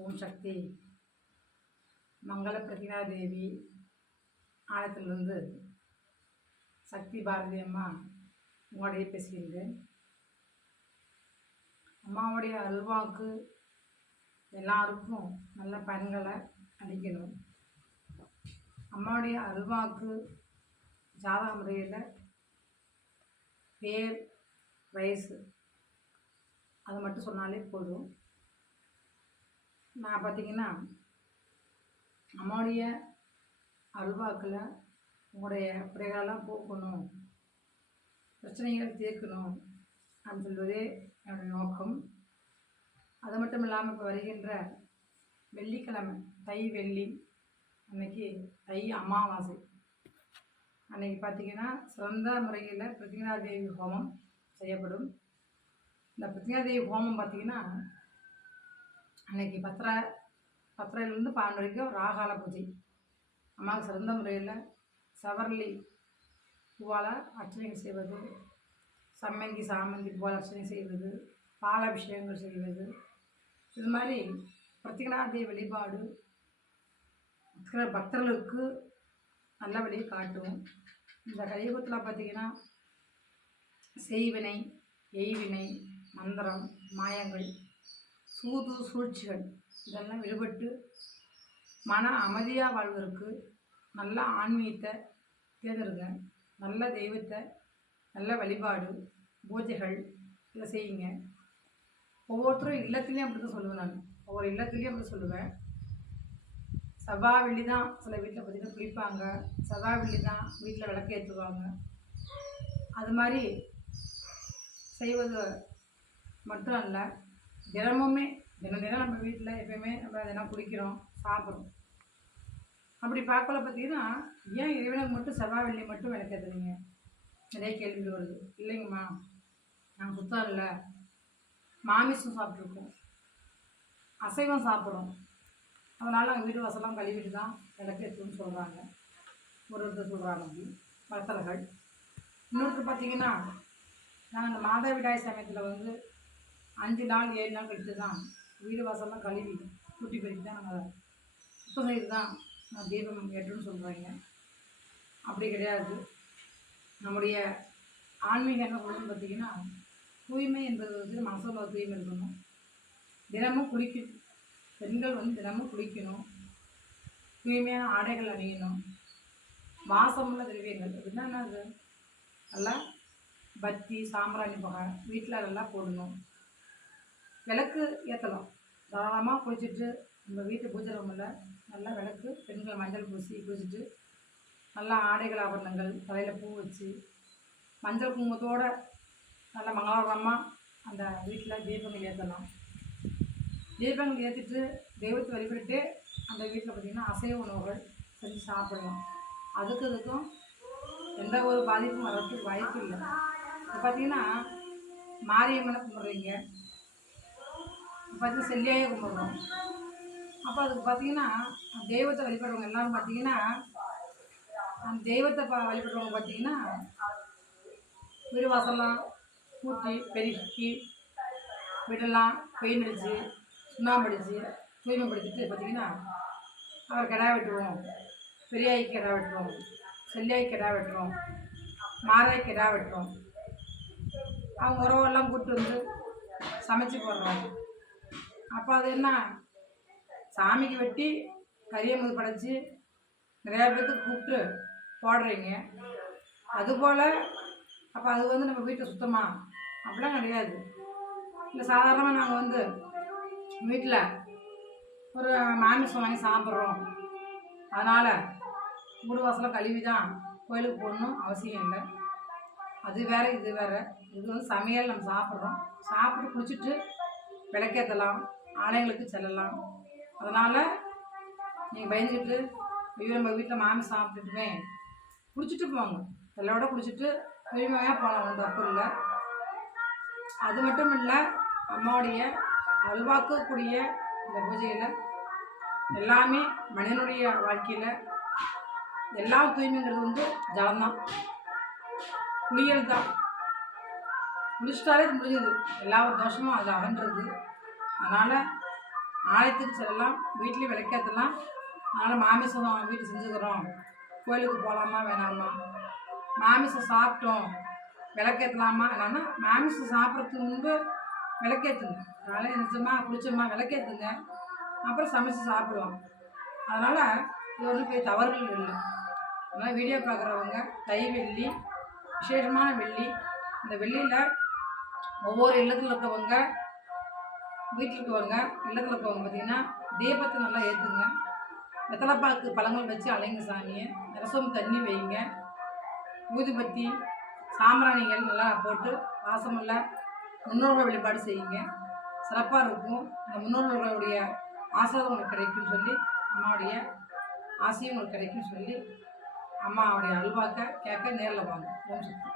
ஓம் சக்தி. மங்கள பிரதினா தேவி ஆலயத்திலிருந்து சக்தி பாரதி அம்மா உங்களுடைய பேசுகின்றேன் அம்மாவுடைய அல்வாக்கு எல்லாருக்கும் நல்ல பயன்களை அளிக்கணும். அம்மாவுடைய அல்வாக்கு ஜாதக முறையில் பேர் வயசு அது மட்டும் சொன்னாலே போதும். நான் பார்த்தீங்கன்னா அம்மாவுடைய அல்வாக்கில் உங்களுடைய குறைகளெல்லாம் போக்கணும். பிரச்சனைகளை தீர்க்கணும் அப்படின்னு சொல்வதே என்னுடைய நோக்கம். அது மட்டும் இல்லாமல் இப்போ வருகின்ற வெள்ளிக்கிழமை தை வெள்ளி அன்னைக்கு தை அமாவாசை. அன்னைக்கு பார்த்தீங்கன்னா சிறந்த முறையில் பிரதிகனாதேவி ஹோமம் செய்யப்படும். இந்த பிரதிகனாதேவி ஹோமம் பார்த்திங்கன்னா அன்னைக்கு பத்திரை பத்திரையிலேருந்து பன்னெண்டு வரைக்கும் ராகால பூஜை. அம்மாவுக்கு சிறந்த முறையில் சவர்லி பூவால் அர்ச்சனைகள் செய்வது சம்மங்கி சாமந்தி பூவால் அர்ச்சனை செய்வது பாலாபிஷேகங்கள் செய்வது. இது மாதிரி பிரத்திகநாதி வழிபாடு. இருக்கிற பக்தர்களுக்கு நல்ல வழியை காட்டும் இந்த கலியுகத்தில் பார்த்தீங்கன்னா செய்வினை எய்வினை மந்திரம் மாயங்கள் சூது சூழ்ச்சிகள் இதெல்லாம் விடுபட்டு மன அமைதியாக வாழ்வதற்கு நல்ல ஆன்மீகத்தை தேர்ந்தெடுங்க. நல்ல தெய்வத்தை நல்ல வழிபாடு பூஜைகள் இதை செய்யுங்க. ஒவ்வொருத்தரும் இல்லத்துலேயும் அப்படி தான் சொல்லுவேன் நான். ஒவ்வொரு இல்லத்துலேயும் அப்படி சொல்லுவேன். செவ்வாய் வெள்ளி தான் சில வீட்டில் பார்த்திங்கன்னா குளிப்பாங்க. செவ்வாய் வெள்ளி தான் வீட்டில் விளக்கு ஏற்றுவாங்க அது மாதிரி செய்வது மட்டும் அல்ல. தினமுமே தினம் தினம் நம்ம வீட்டில் எப்பயுமே நம்ம தினம் குடிக்கிறோம் சாப்பிட்றோம். அப்படி பார்க்கல பார்த்தீங்கன்னா ஏன் இறைவனுக்கு மட்டும் செவ்வாய் வெள்ளி மட்டும் விளக்கேற்றுறீங்க நிறைய கேள்வி வருது. இல்லைங்கம்மா நாங்கள் சுத்தம் இல்லை. மாமிசம் சாப்பிட்ருக்கோம் அசைவம் சாப்பிட்றோம். அதனால் நாங்கள் வீடு வசலாம் கழுவிட்டு தான் விளக்கேற்றுன்னு சொல்கிறாங்க ஒரு ஒருத்தர் சொல்கிறாங்க அப்படி பக்தர்கள் இன்னொருத்தர் பார்த்தீங்கன்னா நாங்கள் இந்த மாதவிடாய் சமயத்தில் வந்து அஞ்சு நாள் ஏழு நாள் கழித்து தான் வீடு வாசல்லாம் கழுவி கூட்டி பெருக்கி தான் நாங்கள் சுத்தம் செய்து தான் நான் தீபம் ஏற்றுன்னு சொல்கிறாங்க அப்படி கிடையாது. நம்முடைய ஆன்மீகம் என்ன சொல்லணும்னு பார்த்தீங்கன்னா தூய்மை என்பது வந்து மனசில் தூய்மை இருக்கணும். தினமும் குளிக்கும் பெண்கள் வந்து தினமும் குளிக்கணும். தூய்மையான ஆடைகள் அணியணும். வாசமுள்ள திரவியங்கள். அப்படின்னா என்னது? நல்லா பத்தி சாம்பிராணி புகை வீட்டில் நல்லா போடணும். விளக்கு ஏற்றலாம் தாராளமாக குளிச்சுட்டு நம்ம வீட்டு பூஜை ரூமில் நல்லா விளக்கு பெண்கள் மஞ்சள் பூசி குளிச்சுட்டு நல்லா ஆடைகள் ஆபரணங்கள் தலையில் பூ வச்சு மஞ்சள் குங்குமத்தோட நல்ல மங்களகரமாக அந்த வீட்டில் தீபங்கள் ஏற்றலாம் தீபங்கள் ஏற்றிட்டு தெய்வத்தை வழிபட்டு அந்த வீட்டில் பார்த்திங்கன்னா அசைவ உணவுகள் செஞ்சு சாப்பிடலாம். அதுக்கு இதுக்கும் எந்த ஒரு பாதிப்பும் வரதுக்கு வாய்ப்பு இல்லை இப்போ பார்த்தீங்கன்னா மாரியம்மனை கும்பிட்றீங்க. பார்த்து செல்லியாயே கும்பிடுறோம். அப்போ அதுக்கு பார்த்தீங்கன்னா தெய்வத்தை வழிபடுறவங்க எல்லாரும் பார்த்தீங்கன்னா அந்த தெய்வத்தை ப வழிபடுறவங்க பார்த்தீங்கன்னா வீடு வாசல்லாம் கூட்டி பெருக்கி வீடெல்லாம் பெயிண்ட் அடித்து சுண்ணாம்பு அடித்து தூய்மைப்படுத்திட்டு பார்த்தீங்கன்னா அவர் கிடா வெட்டுவோம். பெரியாய் கிடா வெட்டுவோம். செல்லியாய் கிடா வெட்டுறோம் மாறாய் கிடா வெட்டுறோம் அவங்க உறவெல்லாம் கூப்பிட்டு வந்து சமைச்சு போடுறோம். அப்போ அது என்ன? சாமிக்கு வெட்டி கரியமுது படைச்சி நிறையா பேர்த்துக்கு கூப்பிட்டு போடுறீங்க. அதுபோல் அப்போ அது வந்து நம்ம வீட்டை சுத்தமாக அப்படிலாம் கிடையாது. இல்லை சாதாரணமாக நாங்கள் வந்து வீட்டில் ஒரு மாமிசம் வாங்கி சாப்பிட்றோம். அதனால் வீடு வாசலை கழுவி தான் கோயிலுக்கு போகணும் அவசியம் இல்லை. அது வேறு இது வேறு. இது வந்து சமையல் நம்ம சாப்பிட்றோம். சாப்பிட்டு குளிச்சுட்டு விளக்கேற்றலாம் ஆலயங்களுக்கு செல்லலாம். அதனால் நீங்கள் பயந்துக்கிட்டு ஐயோ நம்ம வீட்டில் மாமி சாப்பிட்டுட்டுமே குளிச்சுட்டு போங்க. எல்லோட குளிச்சுட்டு தூய்மையாக போகலாம் ஒன்றும் தப்பு இல்லை அது மட்டும் இல்லை அம்மாவுடைய அல்வாக்கக்கூடிய இந்த பூஜையில் எல்லாமே மனிதனுடைய வாழ்க்கையில் எல்லா தூய்மைங்கிறது வந்து ஜலம்தான். குளியல் தான் குளிச்சிட்டாலே முடிஞ்சது. எல்லா தோஷமும் அது அகன்றது. அதனால் ஆலயத்துக்கு செல்லலாம் வீட்லேயும் விளக்கேற்றலாம் அதனால் மாமிசம் வீட்டு செஞ்சுக்கிறோம். கோயிலுக்கு போகலாமா வேணாமா? மாமிசம் சாப்பிட்டோம். விளக்கேற்றலாமா என்னன்னா மாமிசம் சாப்பிட்றதுக்கு முன்பு விளக்கேற்றுங்க அதனால் எழுந்திரிச்சோமா குளிச்சோமா விளக்கேற்றுங்க அப்புறம் சமைச்சு சாப்பிடுவோம் அதனால் இது ஒன்றும் பெரிய தவறுகள் இல்லை. அதனால் வீடியோ பார்க்குறவங்க தை வெள்ளி விசேஷமான வெள்ளி. இந்த வெள்ளியில் ஒவ்வொரு இல்லத்தில் இருக்கவங்க வீட்டில் இருக்கவங்க இல்லத்தில் இருக்கவங்க பார்த்தீங்கன்னா தீபத்தை நல்லா ஏற்றுங்க வெத்தலைப்பாக்கு பழங்கள் வச்சு அலைங்க சாமியை. ரசம் தண்ணி வைங்க. ஊதுபத்தி சாம்பிராணிகள் நல்லா போட்டு வாசமுள்ள முன்னோர்கள் வழிபாடு செய்யுங்க. சிறப்பாக இருக்கும். இந்த முன்னோர்களுடைய ஆசீர்வாதம் உங்களுக்கு கிடைக்கும்னு சொல்லி அம்மாவுடைய ஆசையும் உங்களுக்கு கிடைக்கும்னு சொல்லி அம்மாவுடைய அல்வாக்க கேட்க நேரில் வாங்க. ஓம் சக்தி.